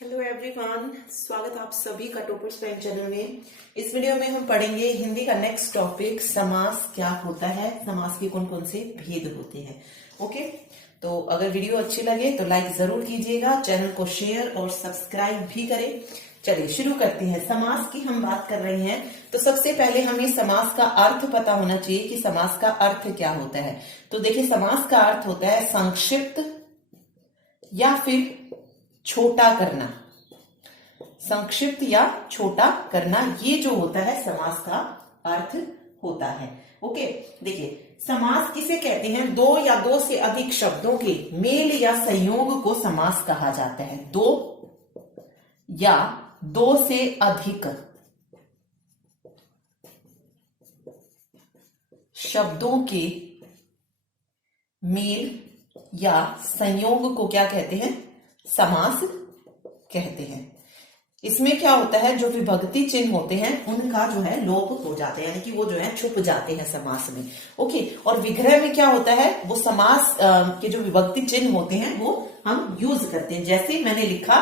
Hello everyone, स्वागत आप सभी का टॉपर्स प्राइम चैनल में। इस वीडियो में हम पढ़ेंगे हिंदी का नेक्स्ट टॉपिक, समास क्या होता है, समास के कौन कौन से भेद होते हैं। ओके, तो अगर वीडियो अच्छी लगे तो लाइक जरूर कीजिएगा, चैनल को शेयर और सब्सक्राइब भी करें। चलिए शुरू करते हैं। समास की हम बात कर रहे हैं तो सबसे पहले हमें समास का अर्थ पता होना चाहिए कि समास का अर्थ क्या होता है। तो देखिए, समास का अर्थ होता है संक्षिप्त या फिर छोटा करना। संक्षिप्त या छोटा करना, ये जो होता है समास का अर्थ होता है। ओके, देखिए समास किसे कहते हैं? दो या दो से अधिक शब्दों के मेल या संयोग को समास कहा जाता है। दो या दो से अधिक शब्दों के मेल या संयोग को क्या कहते हैं? समास कहते हैं। इसमें क्या होता है, जो विभक्ति चिन्ह होते हैं उनका जो है लोप हो जाते हैं, यानी कि वो जो है छुप जाते हैं समास में। ओके, और विग्रह में क्या होता है, वो समास के जो विभक्ति चिन्ह होते हैं वो हम यूज करते हैं। जैसे मैंने लिखा,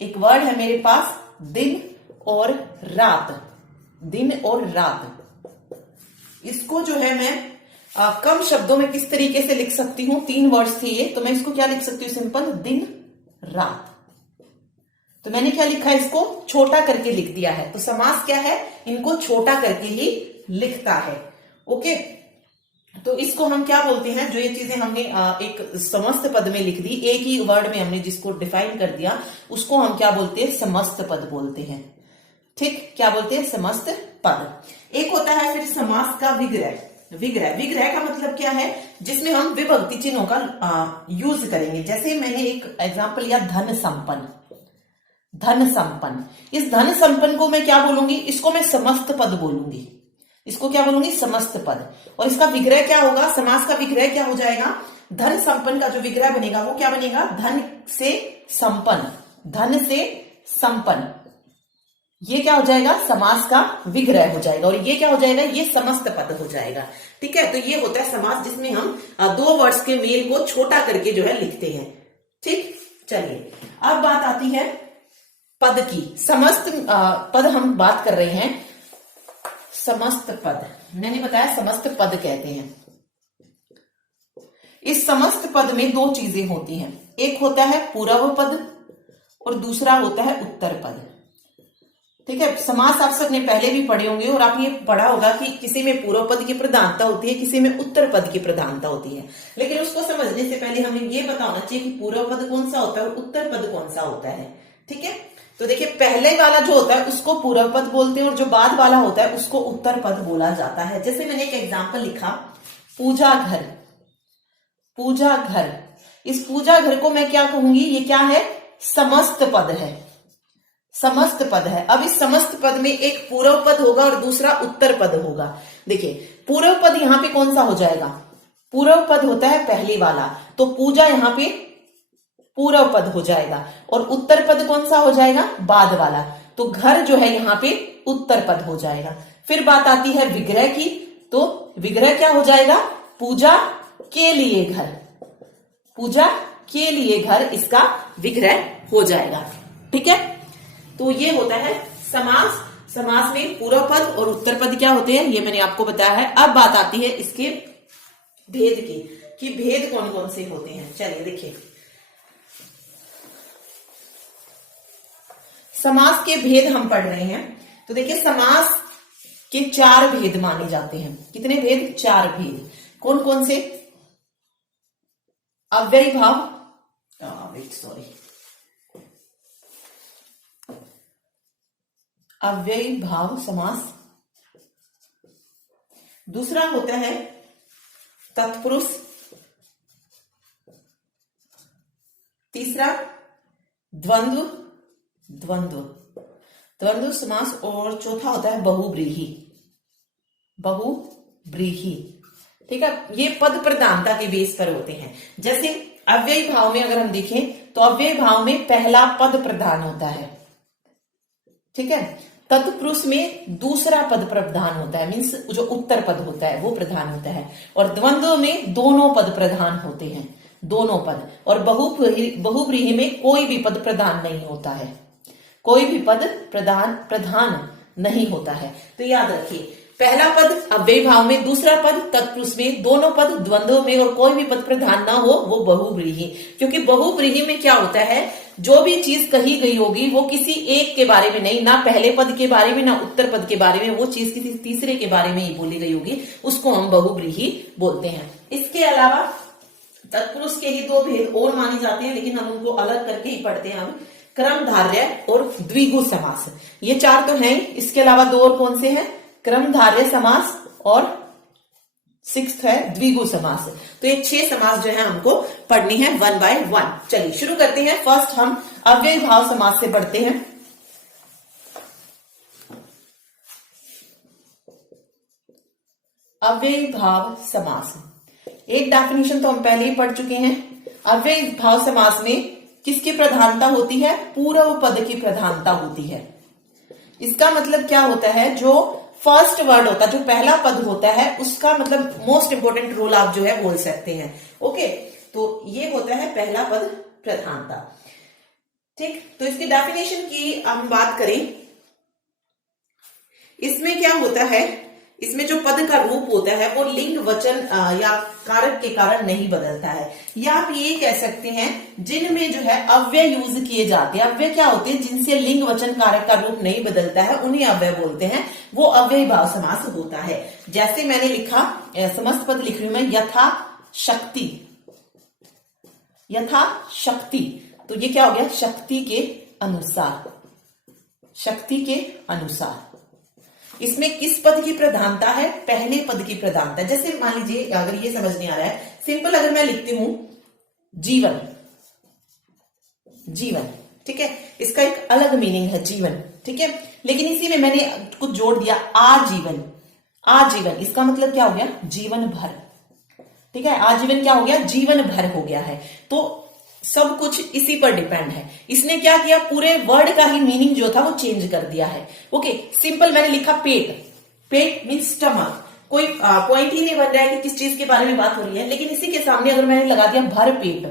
एक वर्ड है मेरे पास, दिन और रात। दिन और रात, इसको जो है मैं कम शब्दों में किस तरीके से लिख सकती हूं? तीन वर्ड्स थे ये, तो मैं इसको क्या लिख सकती हूँ? सिंपल, दिन रात। तो मैंने क्या लिखा, इसको छोटा करके लिख दिया है। तो समास क्या है, इनको छोटा करके ही लिखता है। ओके, तो इसको हम क्या बोलते हैं? जो ये चीजें हमने एक समस्त पद में लिख दी, एक ही वर्ड में हमने जिसको डिफाइन कर दिया, उसको हम क्या बोलते हैं? समस्त पद बोलते हैं। ठीक, क्या बोलते हैं? समस्त पद। एक होता है फिर समास का विग्रह। विग्रह, विग्रह का मतलब क्या है? जिसमें हम विभक्ति चिन्हों का यूज करेंगे। जैसे मैंने एक एग्जांपल लिया, धन संपन्न। धन संपन्न, इस धन संपन्न को मैं क्या बोलूंगी? इसको मैं समस्त पद बोलूंगी। इसको क्या बोलूंगी? समस्त पद। और इसका विग्रह क्या होगा? समास का विग्रह क्या हो जाएगा? धन संपन्न का जो विग्रह बनेगा वो क्या बनेगा? धन से संपन्न। धन से संपन्न, ये क्या हो जाएगा? समास का विग्रह हो जाएगा। और ये क्या हो जाएगा? ये समस्त पद हो जाएगा। ठीक है, तो ये होता है समास, जिसमें हम दो वर्ड्स के मेल को छोटा करके जो है लिखते हैं। ठीक, चलिए अब बात आती है पद की। समस्त पद हम बात कर रहे हैं। समस्त पद, मैंने बताया समस्त पद कहते हैं। इस समस्त पद में दो चीजें होती हैं, एक होता है पूर्व पद और दूसरा होता है उत्तर पद। ठीक है, समास आप सबने पहले भी पढ़े होंगे और आप ये पढ़ा होगा कि किसी में पूर्व पद की प्रधानता होती है, किसी में उत्तर पद की प्रधानता होती है। लेकिन उसको समझने से पहले हमें ये पता होना चाहिए कि पूर्व पद कौन सा होता है और उत्तर पद कौन सा होता है। ठीक है, तो देखिए, पहले वाला जो होता है उसको पूर्व पद बोलते हैं और जो बाद वाला होता है उसको उत्तर पद बोला जाता है। जैसे मैंने एक एग्जाम्पल लिखा, पूजा घर। पूजा घर, इस पूजा घर को मैं क्या कहूंगी? ये क्या है? समस्त पद है। समस्त पद है। अब इस समस्त पद में एक पूर्व पद होगा और दूसरा उत्तर पद होगा। देखिए, पूर्व पद यहां पे कौन सा हो जाएगा? पूर्व पद होता है पहले वाला, तो पूजा यहां पे पूर्व पद हो जाएगा। और उत्तर पद कौन सा हो जाएगा? बाद वाला। तो घर जो है यहां पे उत्तर पद हो जाएगा। फिर बात आती है विग्रह की, तो विग्रह क्या हो जाएगा? पूजा के लिए घर। पूजा के लिए घर, इसका विग्रह हो जाएगा। ठीक है, तो ये होता है समास। समास में पूर्व पद और उत्तर पद क्या होते हैं, ये मैंने आपको बताया है। अब बात आती है इसके भेद की, कि भेद कौन कौन से होते हैं। चलिए देखिए, समास के भेद हम पढ़ रहे हैं। तो देखिए, समास के चार भेद माने जाते हैं। कितने भेद? चार भेद। कौन कौन से? अव्ययी भाव, अव्ययी भाव समास। दूसरा होता है तत्पुरुष। तीसरा द्वंद्व, द्वंद्व, द्वंद्व समास। और चौथा होता है बहुव्रीहि, बहुव्रीहि। ठीक है, ये पद प्रधानता के बेस पर होते हैं। जैसे अव्ययी भाव में अगर हम देखें तो अव्ययी भाव में पहला पद प्रधान होता है। ठीक है, तत्पुरुष में दूसरा पद प्रधान होता है, मीन्स जो उत्तर पद होता है वो प्रधान होता है। और द्वंद्व में दोनों पद प्रधान होते हैं। दोनों पद, और बहुव्रीहि में कोई भी पद प्रधान नहीं होता है, कोई भी पद प्रधान नहीं होता है। तो याद रखिए, पहला पद अव्ययी भाव में, दूसरा पद तत्पुरुष में, दोनों पद द्वंद्व में, और कोई भी पद प्रधान ना हो वो बहुव्रीहि। क्योंकि बहुव्रीहि में क्या होता है, जो भी चीज कही गई होगी वो किसी एक के बारे में नहीं, ना पहले पद के बारे में ना उत्तर पद के बारे में, वो चीज किसी तीसरे के बारे में ही बोली गई होगी, उसको हम बहुव्रीहि बोलते हैं। इसके अलावा तत्पुरुष के ही दो भेद और माने जाते हैं, लेकिन हम उनको अलग करके ही पढ़ते हैं हम, क्रमधार्य और द्विगु समास। ये चार तो हैं, इसके अलावा दो और कौन से हैं, क्रमधार्य समास और सिक्स्थ है द्विगु समास। तो ये 6 समास जो है हमको पढ़नी है 1 by 1। चलिए शुरू करते हैं। फर्स्ट हम अव्ययी भाव समास से पढ़ते हैं। अव्ययी भाव समास, एक डेफिनेशन तो हम पहले ही पढ़ चुके हैं। अव्ययी भाव समास में किसकी प्रधानता होती है, पूर्व पद की प्रधानता होती है। इसका मतलब क्या होता है, जो फर्स्ट वर्ड होता है, जो पहला पद होता है, उसका मतलब मोस्ट इंपोर्टेंट रोल आप जो है बोल सकते हैं। ओके, तो ये होता है पहला पद प्रधानता। ठीक, तो इसकी डेफिनेशन की हम बात करें, इसमें क्या होता है, इसमें जो पद का रूप होता है वो लिंग वचन या कारक के कारण नहीं बदलता है, या आप ये कह सकते हैं जिनमें जो है अव्यय यूज किए जाते हैं। अव्यय क्या होते हैं, जिनसे लिंग वचन कारक का रूप नहीं बदलता है, उन्हें अव्यय बोलते हैं, वो अव्ययी भाव समास होता है। जैसे मैंने लिखा, समस्त पद लिख रही हूं मैं, यथा शक्ति, यथा शक्ति, तो ये क्या हो गया, शक्ति के अनुसार, शक्ति के अनुसार। इसमें किस पद की प्रधानता है, पहले पद की प्रधानता। जैसे मान लीजिए, अगर ये समझ नहीं आ रहा है, सिंपल अगर मैं लिखती हूं जीवन, जीवन, ठीक है, इसका एक अलग मीनिंग है जीवन, ठीक है, लेकिन इसी में मैंने कुछ जोड़ दिया आजीवन, आजीवन, इसका मतलब क्या हो गया, जीवन भर, ठीक है, आजीवन क्या हो गया, जीवन भर हो गया है। तो सब कुछ इसी पर डिपेंड है। इसने क्या किया, पूरे वर्ड का ही मीनिंग जो था वो चेंज कर दिया है। ओके, सिंपल मैंने लिखा पेट, पेट मीन्स स्टमक, कोई पॉइंट ही नहीं बन रहा है कि किस चीज के बारे में बात हो रही है, लेकिन इसी के सामने अगर मैंने लगा दिया भर पेट,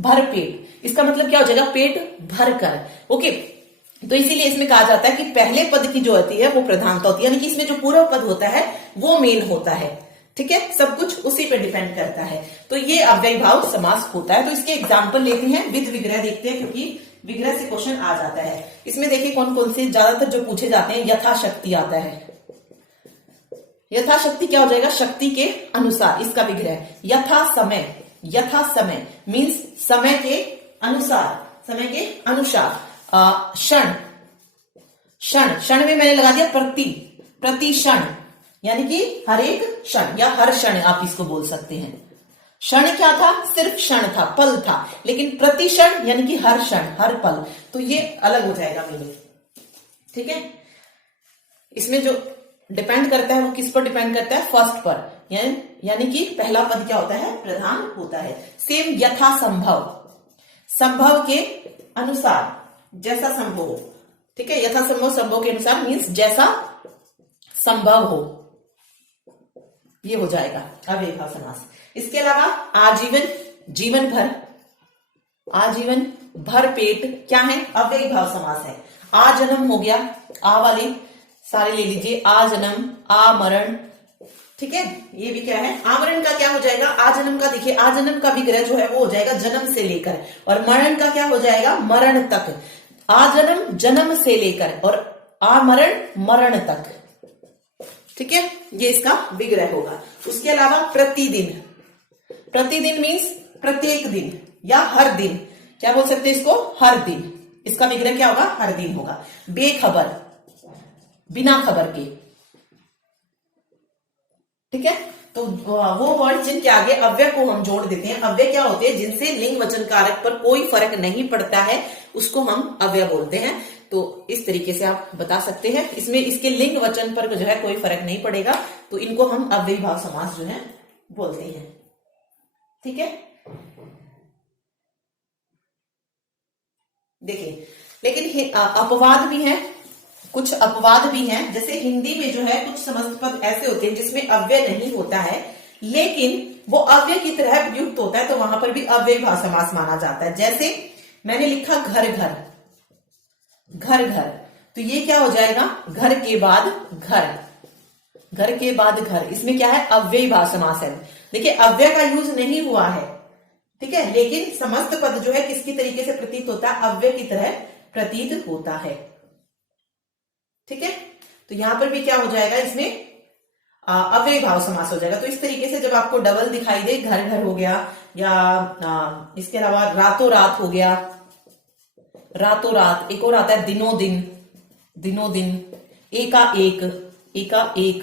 भर पेट, इसका मतलब क्या हो जाएगा, पेट भर कर। ओके, तो इसीलिए इसमें कहा जाता है कि पहले पद की जो होती है वो प्रधानता होती है, यानी कि इसमें जो पूर्व पद होता है वो मेन होता है, ठीक है, सब कुछ उसी पे डिपेंड करता है। तो ये अव्ययी भाव समास होता है। तो इसके एग्जाम्पल लेते हैं, विद विग्रह देखते हैं, क्योंकि विग्रह से क्वेश्चन आ जाता है। इसमें देखिए कौन कौन से ज्यादातर जो पूछे जाते हैं, यथाशक्ति आता है। यथाशक्ति क्या हो जाएगा, शक्ति के अनुसार, इसका विग्रह। यथा समय, यथा समय मीन्स समय के अनुसार, समय के अनुसार। क्षण, क्षण, क्षण में मैंने लगा दिया प्रति, प्रति क्षण, यानी कि हर एक क्षण या हर क्षण आप इसको बोल सकते हैं। क्षण क्या था, सिर्फ क्षण था, पल था, लेकिन प्रति क्षण यानी कि हर क्षण, हर पल, तो ये अलग हो जाएगा मीनिंग, ठीक है। इसमें जो डिपेंड करता है वो किस पर डिपेंड करता है, फर्स्ट पर, यानी कि पहला पद क्या होता है, प्रधान होता है। सेम यथा संभव, संभव के अनुसार, जैसा संभव हो, ठीक है, यथा संभव, संभव के अनुसार मीन्स जैसा संभव हो, ये हो जाएगा अव्ययी भाव समास। इसके अलावा आजीवन, जीवन भर, आजीवन भर पेट क्या है, अव्ययी भाव समास है। आजन्म हो गया, आ वाले सारे ले लीजिए, आजन्म, आमरण, ठीक है, ये भी क्या है, आमरण का क्या हो जाएगा, आजन्म का देखिए, आजन्म का विग्रह जो है वो हो जाएगा जन्म से लेकर, और मरण का क्या हो जाएगा, मरण तक। आजन्म जन्म से लेकर और आमरण मरण तक, ठीक है, ये इसका विग्रह होगा। उसके अलावा प्रतिदिन, प्रतिदिन मीन्स प्रत्येक दिन या हर दिन, क्या बोल सकते हैं इसको, हर दिन, इसका विग्रह क्या होगा, हर दिन होगा। बेखबर, बिना खबर के, ठीक है, तो वो वर्ड जिनके आगे अव्यय को हम जोड़ देते हैं, अव्यय क्या होते हैं, जिनसे लिंग वचन कारक पर कोई फर्क नहीं पड़ता है, उसको हम अव्यय बोलते हैं। तो इस तरीके से आप बता सकते हैं, इसमें इसके लिंग वचन पर जो है कोई फर्क नहीं पड़ेगा, तो इनको हम अव्ययी भाव समास जो है बोलते हैं, ठीक है। देखिए, लेकिन अपवाद भी है, कुछ अपवाद भी हैं, जैसे हिंदी में जो है कुछ समस्त पद ऐसे होते हैं जिसमें अव्यय नहीं होता है, लेकिन वो अव्यय की तरह प्रयुक्त होता है तो वहां पर भी अव्ययीभाव समास माना जाता है। जैसे मैंने लिखा घर घर, घर घर, तो ये क्या हो जाएगा, घर के बाद घर, घर के बाद घर, इसमें क्या है, अव्ययीभाव समास है। देखिए अव्यय का यूज नहीं हुआ है, ठीक है, लेकिन समस्त पद जो है किसकी तरीके से प्रतीत होता है, अव्यय की तरह प्रतीत होता है। ठीक है, तो यहां पर भी क्या हो जाएगा, इसमें अव्ययीभाव समास हो जाएगा। तो इस तरीके से जब आपको डबल दिखाई दे, घर घर हो गया, या इसके अलावा रातों रात हो गया, रातों रात, एक और आता है दिनों दिन, दिनों दिन, एका एक, एका एक,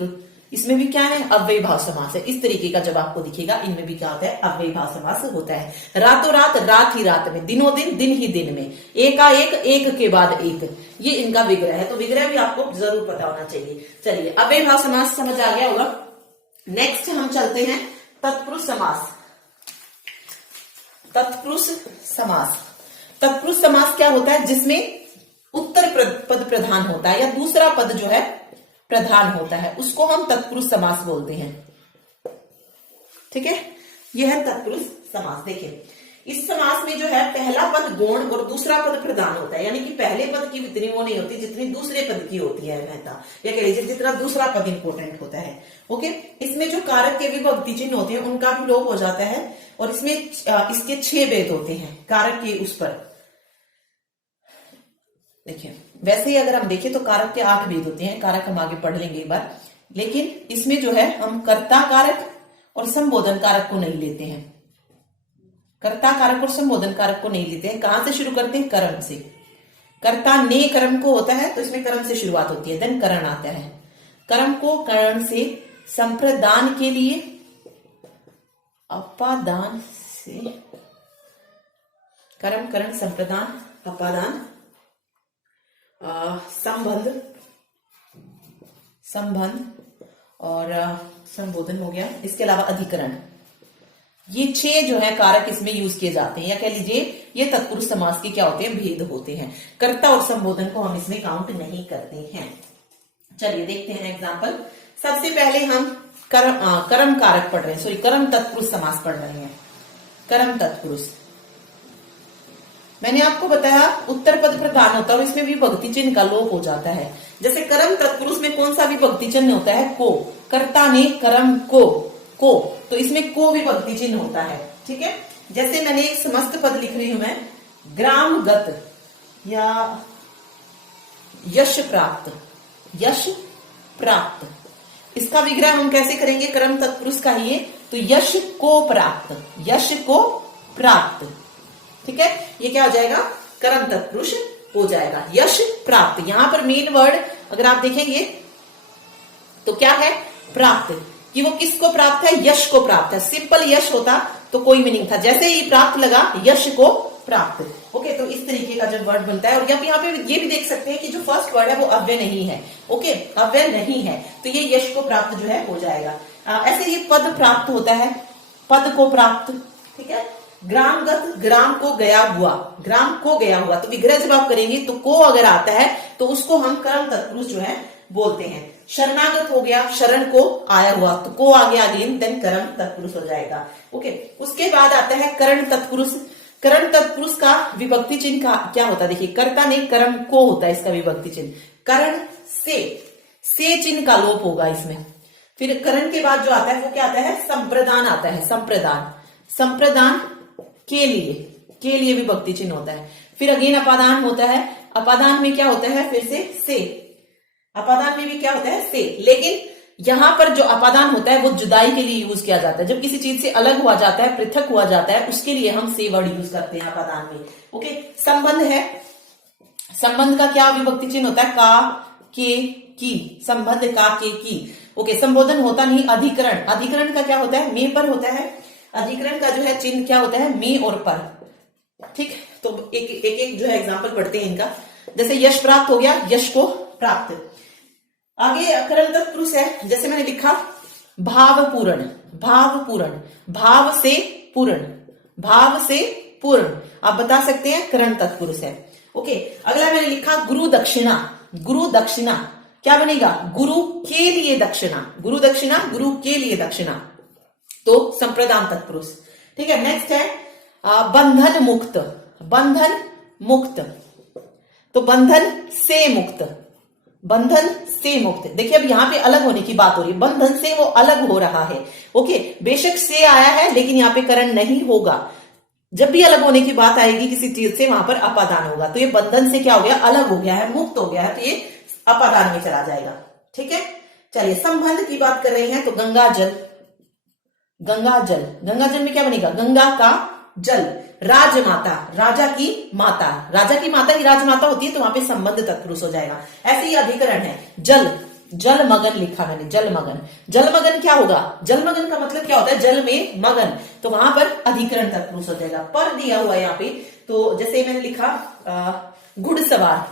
इसमें भी क्या है, अव्ययीभाव समास है। इस तरीके का जब आपको दिखेगा, इनमें भी क्या होता है, अव्ययीभाव समास होता है। रातों रात, रात ही रात में, दिनों दिन, दिन ही दिन में, एका एक, एक के बाद एक, ये इनका विग्रह है। तो विग्रह भी आपको जरूर पता होना चाहिए। चलिए अव्ययीभाव समास समझ आ गया होगा। नेक्स्ट हम चलते हैं तत्पुरुष समास। तत्पुरुष समास, तत्पुरुष समास क्या होता है, जिसमें उत्तर पद प्रधान होता है या दूसरा पद जो है प्रधान होता है, उसको हम तत्पुरुष समास बोलते हैं। ठीक है, यह है तत्पुरुष समास। देखिए इस समास में जो है पहला पद गौण और दूसरा पद प्रधान होता है, यानी कि पहले पद की इतनी वो नहीं होती जितनी दूसरे पद की होती है महत्ता, या कह लीजिए जितना दूसरा पद इंपोर्टेंट होता है। ओके, इसमें जो कारक के विभक्ति चिन्ह होते हैं उनका भी लोप हो जाता है, और इसमें इसके 6 भेद होते हैं कारक के उस पर। देखिए वैसे ही अगर हम देखें तो कारक के 8 भेद होते हैं, कारक हम आगे पढ़ लेंगे एक बार, लेकिन इसमें जो है हम कर्ता कारक और संबोधन कारक को नहीं लेते हैं। कर्ता कारक और संबोधन कारक को नहीं लेते हैं। कहां से शुरू करते हैं, कर्म से। कर्ता ने कर्म को होता है तो इसमें कर्म से शुरुआत होती है, देन करण आता है। कर्म को करण से, संप्रदान के लिए अपादान से, कर्म करण संप्रदान अपादान, संबंध, संबंध और संबोधन हो गया, इसके अलावा अधिकरण, ये 6 जो है कारक इसमें यूज किए जाते हैं, या कह लीजिए ये तत्पुरुष समास के क्या होते हैं, भेद होते हैं। कर्ता और संबोधन को हम इसमें काउंट नहीं करते हैं। चलिए देखते हैं एग्जांपल। सबसे पहले हम कर्म कारक पढ़ रहे हैं, सॉरी कर्म तत्पुरुष समास पढ़ रहे हैं। कर्म तत्पुरुष, मैंने आपको बताया उत्तर पद प्रधान होता है और इसमें विभक्ति चिन्ह का लोप हो जाता है। जैसे कर्म तत्पुरुष में कौन सा विभक्ति चिन्ह होता है, को, कर्ता ने कर्म को, तो इसमें को विभक्ति चिन्ह होता है। ठीक है, जैसे मैंने एक समस्त पद लिख रही हूं मैं, ग्रामगत या यश प्राप्त, यश प्राप्त, इसका विग्रह हम कैसे करेंगे, कर्म तत्पुरुष का ही है, तो यश को प्राप्त, यश को प्राप्त। ठीक है, ये क्या हो जाएगा, कर्म तत्पुरुष हो जाएगा, यश प्राप्त। यहां पर मेन वर्ड अगर आप देखेंगे तो क्या है, प्राप्त, कि वो किसको प्राप्त है, यश को प्राप्त है। सिंपल यश होता तो कोई मीनिंग था, जैसे ही प्राप्त लगा यश को प्राप्त। ओके, तो इस तरीके का जब वर्ड बनता है, और जब यहाँ पे ये भी देख सकते हैं कि जो फर्स्ट वर्ड है वो अव्यय नहीं है। ओके, अव्यय नहीं है तो ये यश को प्राप्त जो है हो जाएगा। ऐसे ये पद प्राप्त होता है, पद को प्राप्त। ठीक है, ग्रामगत, ग्राम को गया हुआ, ग्राम को गया हुआ, तो विग्रह जब आप करेंगे तो को अगर आता है तो उसको हम कर्म तत्पुरुष जो है बोलते हैं। शरणागत हो गया, शरण को आया हुआ, तो को आ गया अगेन, देन कर्म तत्पुरुष हो जाएगा। ओके, उसके बाद आता है करण तत्पुरुष। करण तत्पुरुष का विभक्ति चिन्ह का क्या होता है, देखिए कर्ता ने कर्म को होता है इसका विभक्ति चिन्ह, करण से चिन्ह का लोप होगा इसमें। फिर करण के बाद जो आता है वो क्या आता है, संप्रदान आता है, संप्रदान, संप्रदान के लिए विभक्ति चिन्ह होता है। फिर अगेन अपादान होता है, अपादान में क्या होता है, फिर से, अपादान में भी क्या होता है, से, लेकिन यहां पर जो अपादान होता है वो जुदाई के लिए यूज किया जाता है। जब किसी चीज से अलग हुआ जाता है, पृथक हुआ जाता है, उसके लिए हम से वर्ड यूज करते हैं अपादान में। ओके, संबंध है, संबंध का क्या विभक्ति चिन्ह होता है, का, के, की, संबंध का, के, की। ओके, संबोधन होता नहीं, अधिकरण, अधिकरण का क्या होता है, में पर होता है। अधिकरण का जो है चिन्ह क्या होता है, में और पर। ठीक, तो एक जो है एग्जाम्पल पढ़ते हैं इनका। जैसे यश प्राप्त हो गया, यश को प्राप्त। आगे कर्म तत्पुरुष है, जैसे मैंने लिखा भावपूर्ण, भावपूर्ण, भाव से पूर्ण, भाव से पूर्ण, आप बता सकते हैं कर्म तत्पुरुष है। ओके, अगला मैंने लिखा गुरु दक्षिणा, गुरु दक्षिणा क्या बनेगा, गुरु के लिए दक्षिणा, गुरु दक्षिणा, गुरु के लिए दक्षिणा। तो संप्रदान तत्पुरुष। ठीक है, नेक्स्ट है बंधन मुक्त। बंधन मुक्त, तो बंधन से मुक्त, बंधन से मुक्त। देखिए अब यहां पे अलग होने की बात हो रही है, बंधन से वो अलग हो रहा है। ओके, बेशक से आया है लेकिन यहाँ पे करण नहीं होगा। जब भी अलग होने की बात आएगी किसी चीज से, वहां पर अपादान होगा। तो ये बंधन से क्या हो गया, अलग हो गया है, मुक्त हो गया है, तो ये अपादान में चला जाएगा। ठीक है, चलिए संबंध की बात कर रहे हैं, तो गंगा जल, गंगा जल, गंगा जल में क्या बनेगा, गंगा का जल। राजमाता, राजा की माता, राजा की माता ही राजमाता होती है, तो वहां पे संबंध तत्पुरुष हो जाएगा। ऐसे ही अधिकरण है जल, जलमगन लिखा मैंने, जलमगन। जलमगन क्या होगा, जलमगन का मतलब क्या होता है, जल में मगन, तो वहां पर अधिकरण तत्पुरुष हो जाएगा। पर दिया हुआ है यहाँ पे, तो जैसे मैंने लिखा घुड़सवार,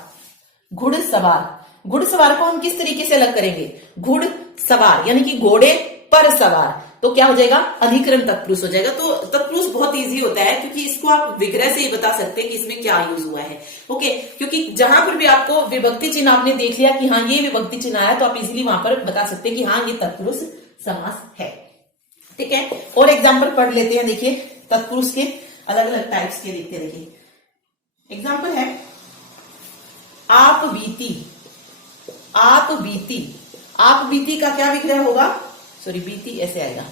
घुड़सवार, घुड़सवार को हम किस तरीके से अलग करेंगे, घुड़सवार यानी कि घोड़े पर सवार, तो क्या हो जाएगा, अधिकरण तत्पुरुष हो जाएगा। तो तत्पुरुष बहुत इजी होता है, क्योंकि इसको आप विग्रह से ही बता सकते हैं कि इसमें क्या यूज हुआ है। ओके, क्योंकि जहां पर भी आपको विभक्ति चिन्ह आपने देख लिया कि हाँ ये विभक्ति चिन्ह आया, तो आप इजीली वहां पर बता सकते हैं कि हाँ ये तत्पुरुष समास है। ठीक है, और एग्जाम्पल पढ़ लेते हैं। देखिए तत्पुरुष के अलग अलग टाइप्स के लिखते, देखिए एग्जाम्पल है आप बीती, आप बीती, आप बीती का क्या विग्रह होगा, सॉरी बीती ऐसे आएगा,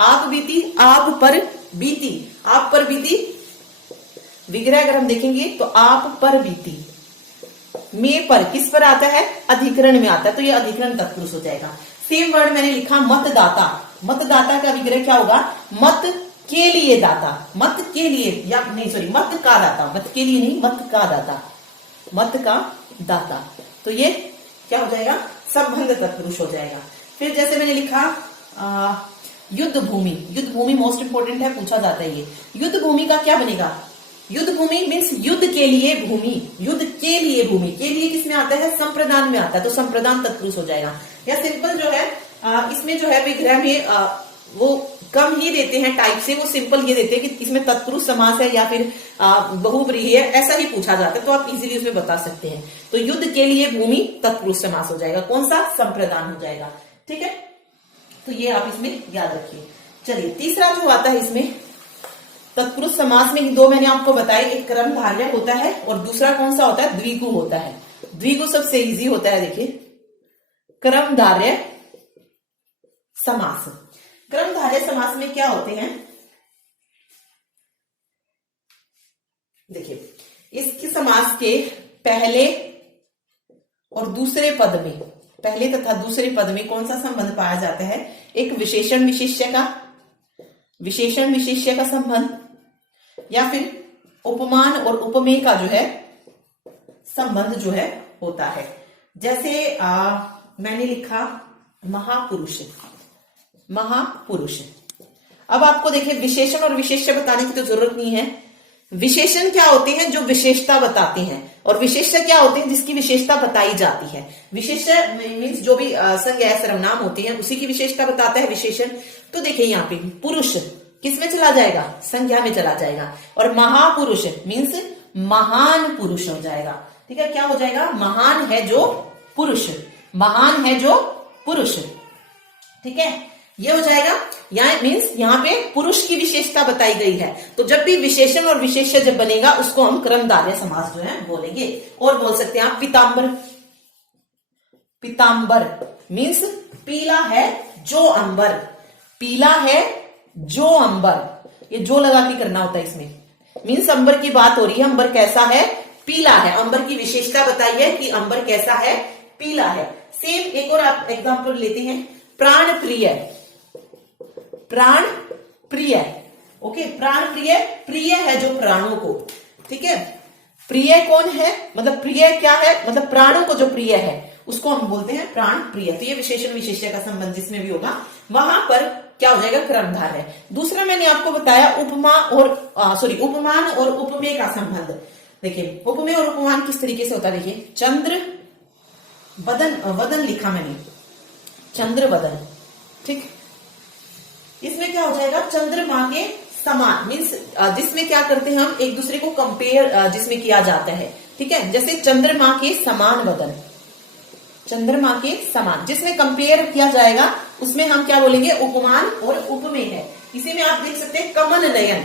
आप बीती, आप पर बीती, आप पर बीती विग्रह अगर हम देखेंगे तो आप पर बीती, में पर किस पर आता है, अधिकरण में आता है, तो ये अधिकरण तत्पुरुष हो जाएगा। सेम वर्ड मैंने लिखा मतदाता, मतदाता का विग्रह क्या होगा, मत के लिए दाता, मत के लिए, या नहीं सॉरी मत का दाता, मत के लिए नहीं, मत का दाता, मत का दाता, तो ये क्या हो जाएगा, संबंध तत्पुरुष हो जाएगा। फिर जैसे मैंने लिखा युद्ध भूमि, युद्ध भूमि मोस्ट इंपोर्टेंट है, पूछा जाता है ये। युद्ध भूमि का क्या बनेगा, युद्ध भूमि मीन्स युद्ध के लिए भूमि, युद्ध के लिए भूमि, के लिए किसमें आता है, संप्रदान में आता है, तो संप्रदान तत्पुरुष हो जाएगा। या सिंपल जो है इसमें जो है विग्रह में वो कम ही देते हैं टाइप से, वो सिंपल ये देते हैं कि इसमें तत्पुरुष समास है या फिर बहुव्रीहि है, ऐसा ही पूछा जाता है, तो आप इजीली उसमें बता सकते हैं। तो युद्ध के लिए भूमि तत्पुरुष समास हो जाएगा, कौन सा, संप्रदान हो जाएगा। ठीक है, तो ये आप इसमें याद रखिए। चलिए तीसरा जो आता है इसमें तत्पुरुष समास में ही दो मैंने आपको बताया, एक कर्मधारय होता है और दूसरा कौन सा होता है, द्विगु होता है। द्विगु सबसे इजी होता है, देखिए कर्मधारय समास। कर्मधारय समास में क्या होते हैं, देखिए इसके समास के पहले और दूसरे पद में, पहले तथा दूसरे पद में कौन सा संबंध पाया जाता है, एक विशेषण विशेष्य का, विशेषण विशेष्य का संबंध, या फिर उपमान और उपमेय का जो है संबंध जो है होता है। जैसे मैंने लिखा महापुरुष, महापुरुष। अब आपको देखिए विशेषण और विशेष्य बताने की तो जरूरत नहीं है। विशेषण क्या होते हैं, जो विशेषता बताते हैं, और विशेष्य क्या होते हैं, जिसकी विशेषता बताई जाती है। विशेष्य मीन्स जो भी संज्ञा सर्वनाम होते हैं उसी की विशेषता बताता है विशेषण। तो देखिए यहाँ पे पुरुष किस में चला जाएगा, संज्ञा में चला जाएगा, और महापुरुष मीन्स महान पुरुष हो जाएगा। ठीक है, क्या हो जाएगा, महान है जो पुरुष, महान है जो पुरुष। ठीक है, ये हो जाएगा। यहाँ मीन्स यहाँ पे पुरुष की विशेषता बताई गई है, तो जब भी विशेषण और विशेष्य जब बनेगा उसको हम कर्मधारय समास जो है बोलेंगे। और बोल सकते हैं आप पीताम्बर, पीताम्बर मीन्स पीला है जो अंबर, पीला है जो अंबर, ये जो लगा के करना होता है इसमें, मीन्स अंबर की बात हो रही है, अंबर कैसा है, पीला है, अंबर की विशेषता बताई है कि अंबर कैसा है, पीला है। सेम एक और आप एग्जाम्पल लेते हैं, प्राण प्रिय, प्राण प्रिय। ओके, प्राण प्रिय, प्रिय है जो प्राणों को। ठीक है, प्रिय कौन है, मतलब प्रिय क्या है, मतलब प्राणों को जो प्रिय है उसको हम बोलते हैं प्राण प्रिय। तो ये विशेषण विशेष्य का संबंध जिसमें भी होगा वहां पर क्या हो जाएगा, कर्मधारय है। दूसरा मैंने आपको बताया उपमा और उपमान और उपमेय का संबंध। देखिए उपमेय और उपमान किस तरीके से होता है, देखिए चंद्र वदन, वदन लिखा मैंने, चंद्र वदन। ठीक, इसमें क्या हो जाएगा, चंद्रमा के समान, मीन्स जिसमें क्या करते हैं हम एक दूसरे को कंपेयर जिसमें किया जाता है। ठीक है, जैसे चंद्रमा के समान वदन, चंद्रमा के समान, जिसमें कंपेयर किया जाएगा उसमें हम क्या बोलेंगे, उपमान और उपमेय है। इसी में आप देख सकते हैं कमल नयन।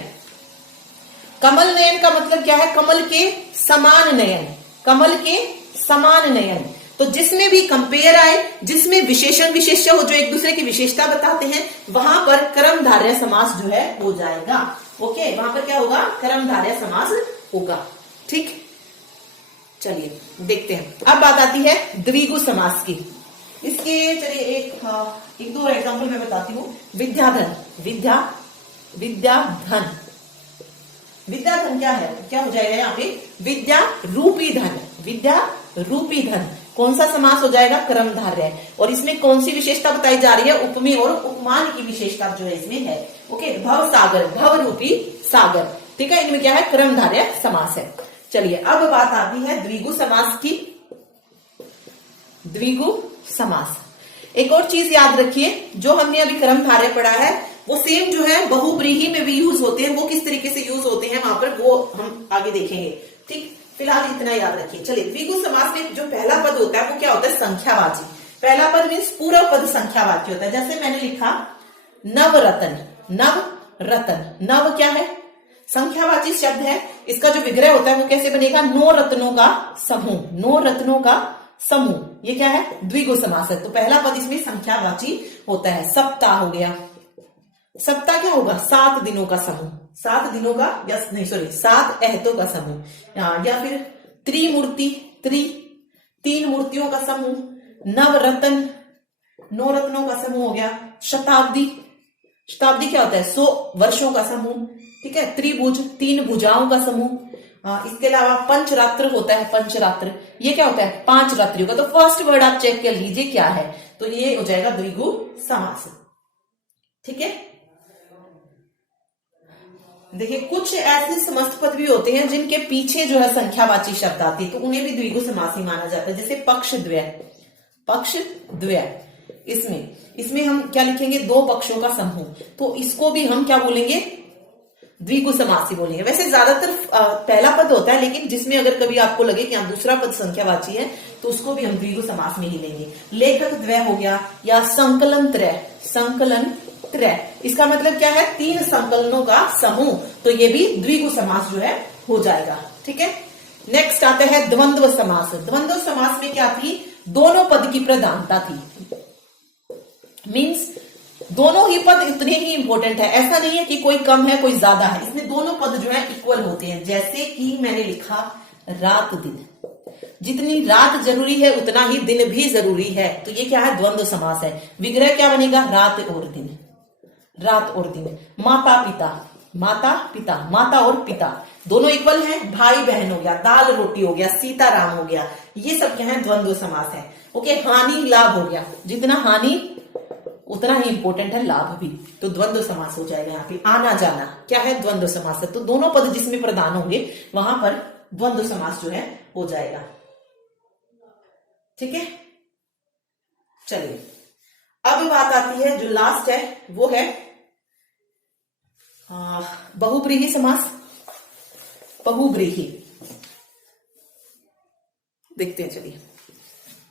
कमल नयन का मतलब क्या है? कमल के समान नयन, कमल के समान नयन। तो जिसमें भी कंपेयर आए, जिसमें विशेषण विशेष्य हो, जो एक दूसरे की विशेषता बताते हैं, वहां पर कर्मधारय समास जो है हो जाएगा। ओके, वहां पर क्या होगा? कर्मधारय समास होगा। ठीक, चलिए देखते हैं। अब बात आती है द्विगु समास की। इसके चलिए एक दो एग्जांपल मैं बताती हूँ। विद्याधन, विद्याधन, विद्याधन क्या है? क्या हो जाएगा यहाँ पे? विद्या रूपी धन, विद्या रूपी धन। कौन सा समास हो जाएगा? कर्मधारय। और इसमें कौन सी विशेषता बताई जा रही है? उपमेय और उपमान की विशेषता जो है इसमें है। ओके, भव सागर, भव रूपी सागर। ठीक है, इनमें क्या है? कर्मधारय समास है। चलिए अब बात आती है द्विगु समास की। द्विगु समास, एक और चीज याद रखिए, जो हमने अभी कर्मधारय पढ़ा है वो सेम जो है बहुब्रीहि में भी यूज होते हैं। वो किस तरीके से यूज होते हैं वहां पर, वो हम आगे देखेंगे। ठीक, फिलहाल इतना याद रखिए। चलिए, द्विगु समास में जो पहला पद होता है वो क्या होता है? संख्यावाची। पहला पद मीन्स पूरा पद संख्यावाची होता है। जैसे मैंने लिखा नवरतन, नवरतन, नव क्या है? संख्यावाची शब्द है। इसका जो विग्रह होता है वो कैसे बनेगा? नो रत्नों का समूह, नो रत्नों का समूह। ये क्या है? द्विगु समास है। तो पहला पद इसमें संख्यावाची होता है। सप्ताह हो गया, सप्ताह क्या होगा? 7 दिनों का समूह, 7 दिनों का, या नहीं सॉरी 7 एहतों का समूह। या फिर त्रिमूर्ति, 3 मूर्तियों का समूह। नवरत्न, 9 रत्नों का समूह हो गया। शताब्दी, शताब्दी क्या होता है? 100 वर्षों का समूह। ठीक है, त्रिभुज, 3 भुजाओं का समूह। इसके अलावा पंचरात्र होता है, पंचरात्र ये क्या होता है? 5 रात्रियों का। तो फर्स्ट वर्ड आप चेक कर लीजिए क्या है, तो ये हो जाएगा द्विगु समास। ठीक है, देखिए कुछ ऐसे समस्त पद भी होते हैं जिनके पीछे जो है संख्यावाची शब्द आती है, तो उन्हें भी द्विगु समास ही माना जाता है। जैसे पक्ष द्वय, पक्ष द्वय, इसमें हम क्या लिखेंगे? 2 पक्षों का समूह, तो इसको भी हम क्या बोलेंगे? द्विगु समास ही बोलेंगे। वैसे ज्यादातर पहला पद होता है, लेकिन जिसमें अगर कभी आपको लगे कि दूसरा पद संख्यावाची है तो उसको भी हम द्विगु समास में ही लेंगे। लेखक द्वय हो गया, या संकलन त्रय, संकलन त्रय, इसका मतलब क्या है? 3 संकलनों का समूह, तो ये भी द्विगु समास जो है हो जाएगा। ठीक है, नेक्स्ट आता है द्वंद्व समास। द्वंद्व समास में क्या थी? दोनों पद की प्रधानता थी। मीन्स दोनों ही पद इतने ही इंपॉर्टेंट है, ऐसा नहीं है कि कोई कम है कोई ज्यादा है। इसमें दोनों पद जो है इक्वल होते हैं। जैसे कि मैंने लिखा रात दिन, जितनी रात जरूरी है उतना ही दिन भी जरूरी है, तो ये क्या है? द्वंद्व समास है। विग्रह क्या बनेगा? रात और दिन, रात और दिन। माता पिता, माता पिता, माता और पिता दोनों इक्वल हैं। भाई बहन हो गया, दाल रोटी हो गया, सीताराम हो गया, ये सब क्या है? द्वंद्व समास है। ओके, हानि लाभ हो गया, जितना हानि उतना ही इंपॉर्टेंट है लाभ भी, तो द्वंद्व समास हो जाएगा। यहाँ पे आना जाना क्या है? द्वंद्व समास है। तो दोनों पद जिसमें प्रधान होंगे वहां पर द्वंद्व समास जो है हो जाएगा। ठीक है, चलिए अब बात आती है जो लास्ट है वो है बहुब्रीहि समास। बहुब्रीहि देखते हैं, चलिए।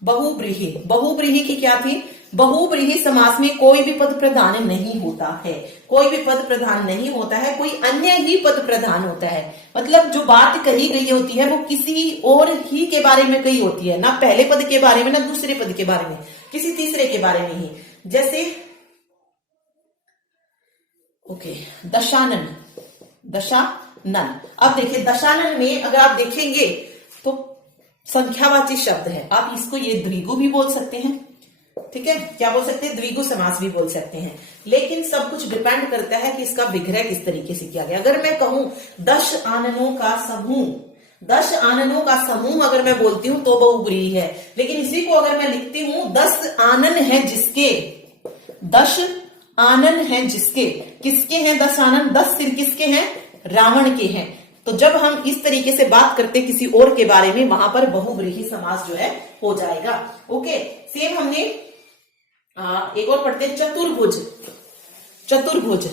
बहुब्रीहि, बहुब्रीहि की क्या थी? बहुब्रीहि समास में कोई भी पद प्रधान नहीं होता है, कोई भी पद प्रधान नहीं होता है, कोई अन्य ही पद प्रधान होता है। मतलब जो बात कही गई होती है वो किसी और ही के बारे में कही होती है, ना पहले पद के बारे में, ना दूसरे पद के बारे में, किसी तीसरे के बारे में ही। जैसे ओके, दशानन, दशानन। अब देखिए दशानन में अगर आप देखेंगे तो संख्यावाची शब्द है, आप इसको ये द्विगु भी बोल सकते हैं। ठीक है, क्या बोल सकते हैं? द्विगु समास भी बोल सकते हैं। लेकिन सब कुछ डिपेंड करता है कि इसका विग्रह किस तरीके से किया गया। अगर मैं कहूं 10 आननों का समूह, 10 आननों का समूह अगर मैं बोलती हूं तो बहुब्रीहि है। लेकिन इसी को अगर मैं लिखती हूं 10 आनन है जिसके, 10 आनन है जिसके, किसके हैं 10 आनन? 10 सिर किसके हैं? रावण के हैं। तो जब हम इस तरीके से बात करते किसी और के बारे में, वहां पर बहुब्रीहि समास जो है हो जाएगा। ओके, सेम हमने एक और पढ़ते हैं चतुर्भुज। चतुर्भुज,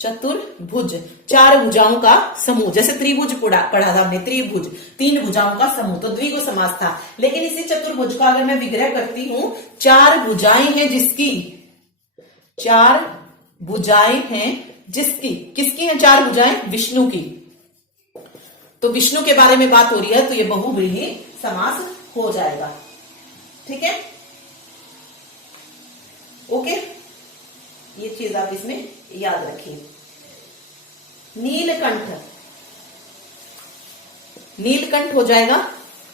चतुर्भुज 4 भुजाओं का समूह। जैसे त्रिभुज पढ़ा था हमने, त्रिभुज 3 भुजाओं का समूह, तो द्विगु समास था। लेकिन इसी चतुर्भुज का अगर मैं विग्रह करती हूं 4 भुजाएं हैं जिसकी, 4 भुजाएं हैं जिसकी, किसकी हैं चार भुजाएं? विष्णु की। तो विष्णु के बारे में बात हो रही है तो ये बहुव्रीहि समास हो जाएगा। ठीक है, ओके, ये चीज आप इसमें याद रखिए। नीलकंठ, नीलकंठ हो जाएगा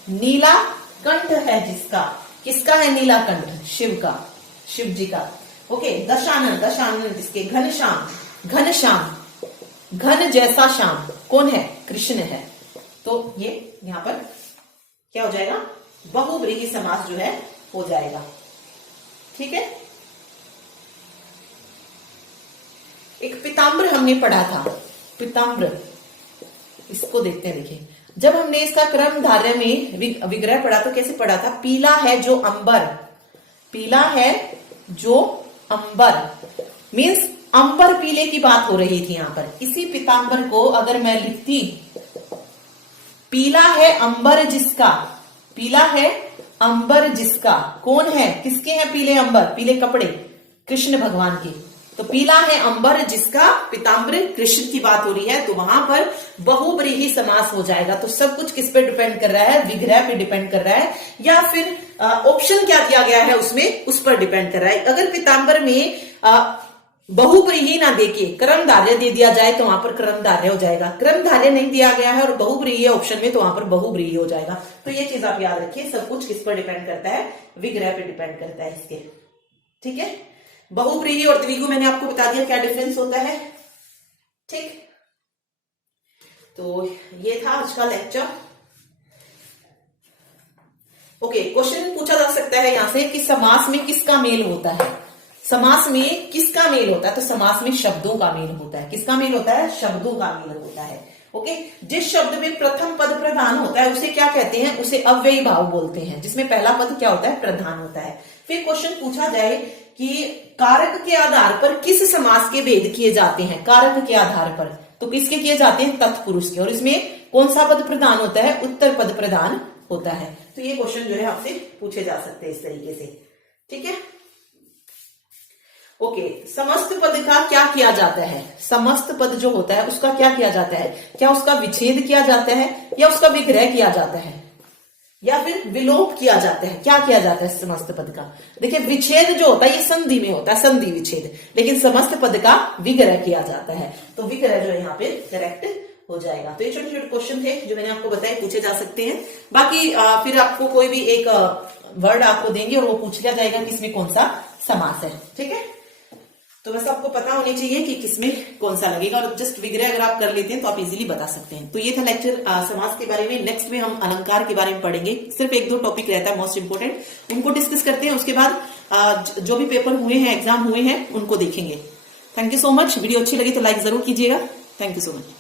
नीला कंठ है जिसका, किसका है नीलाकंठ? शिव का, शिव जी का। ओके, दशानन, दशानन जिसके, घनश्याम, घनश्याम, घन जैसा श्याम कौन है? कृष्ण है। तो ये यहां पर क्या हो जाएगा? बहुव्रीहि समास जो है हो जाएगा। ठीक है, एक पीताम्बर हमने पढ़ा था, पीताम्बर, इसको देखते हैं। देखिए, जब हमने इसका क्रम धार्य में विग्रह पढ़ा तो कैसे पढ़ा था? पीला है जो अंबर, पीला है जो अंबर, मीन्स अंबर पीले की बात हो रही थी यहां पर। इसी पीताम्बर को अगर मैं लिखती, पीला है अंबर जिसका, पीला है अंबर जिसका, कौन है? किसके हैं पीले अंबर? पीले कपड़े, कृष्ण भगवान के। तो पीला है अंबर जिसका, पीताम्बर, कृष्ण की बात हो रही है, तो वहां पर बहुव्रीहि समास हो जाएगा। तो सब कुछ किस पे डिपेंड कर रहा है? विग्रह पे डिपेंड कर रहा है, या फिर ऑप्शन क्या दिया गया है उसमें, उस पर डिपेंड कर रहा है। अगर पीताम्बर में बहुव्रीहि ना देके क्रमधार्य दे दिया जाए तो वहां पर क्रमधार्य हो जाएगा। क्रमधार्य नहीं दिया गया है और बहुव्रीहि ऑप्शन में, तो वहां पर बहुव्रीहि हो जाएगा। तो ये चीज आप याद रखिए, सब कुछ किस पर डिपेंड करता है? विग्रह पे डिपेंड करता है इसके। ठीक है, बहुव्रीहि और द्विगु मैंने आपको बता दिया क्या डिफरेंस होता है। ठीक, तो ये था आज का लेक्चर। ओके, क्वेश्चन पूछा जा सकता है यहां से कि समास में किसका मेल होता है? समास में किसका मेल होता है? तो समास में शब्दों का मेल होता है। किसका मेल होता है? शब्दों का मेल होता है। ओके, जिस शब्द में प्रथम पद प्रधान होता है उसे क्या कहते हैं? उसे अव्ययी भाव बोलते हैं, जिसमें पहला पद क्या होता है? प्रधान होता है। फिर क्वेश्चन पूछा जाए कि कारक के आधार पर किस समास के भेद किए जाते हैं? कारक के आधार पर तो किसके किए जाते हैं? तत्पुरुष के। और इसमें कौन सा पद प्रधान होता है? उत्तर पद प्रधान होता है। तो ये क्वेश्चन जो है आपसे पूछे जा सकते हैं इस तरीके से। ठीक है, ओके, समस्त पद का क्या किया जाता है? समस्त पद जो होता है उसका क्या किया जाता है? क्या उसका विच्छेद किया जाता है, या उसका विग्रह किया जाता है, या फिर विलोप किया जाता है? क्या किया जाता है समस्त पद का? देखिए, विच्छेद जो होता है ये संधि में होता है, संधि विच्छेद, लेकिन समस्त पद का विग्रह किया जाता है। तो विग्रह जो है यहाँ पे करेक्ट हो जाएगा। तो ये छोटे छोटे क्वेश्चन थे जो मैंने आपको बताए, पूछे जा सकते हैं। बाकी फिर आपको कोई भी एक वर्ड आपको देंगे और वो पूछ लिया जाएगा कि इसमें कौन सा समास है। ठीक है, तो बस आपको पता होनी चाहिए कि किसमें कौन सा लगेगा, और जस्ट विग्रह अगर आप कर लेते हैं तो आप इजीली बता सकते हैं। तो ये था लेक्चर समास के बारे में। नेक्स्ट में हम अलंकार के बारे में पढ़ेंगे। सिर्फ एक दो टॉपिक रहता है मोस्ट इंपोर्टेंट, उनको डिस्कस करते हैं। उसके बाद जो भी पेपर हुए हैं, एग्जाम हुए हैं, उनको देखेंगे। Thank you so much. Video अच्छी लगी तो लाइक जरूर कीजिएगा। Thank you so much.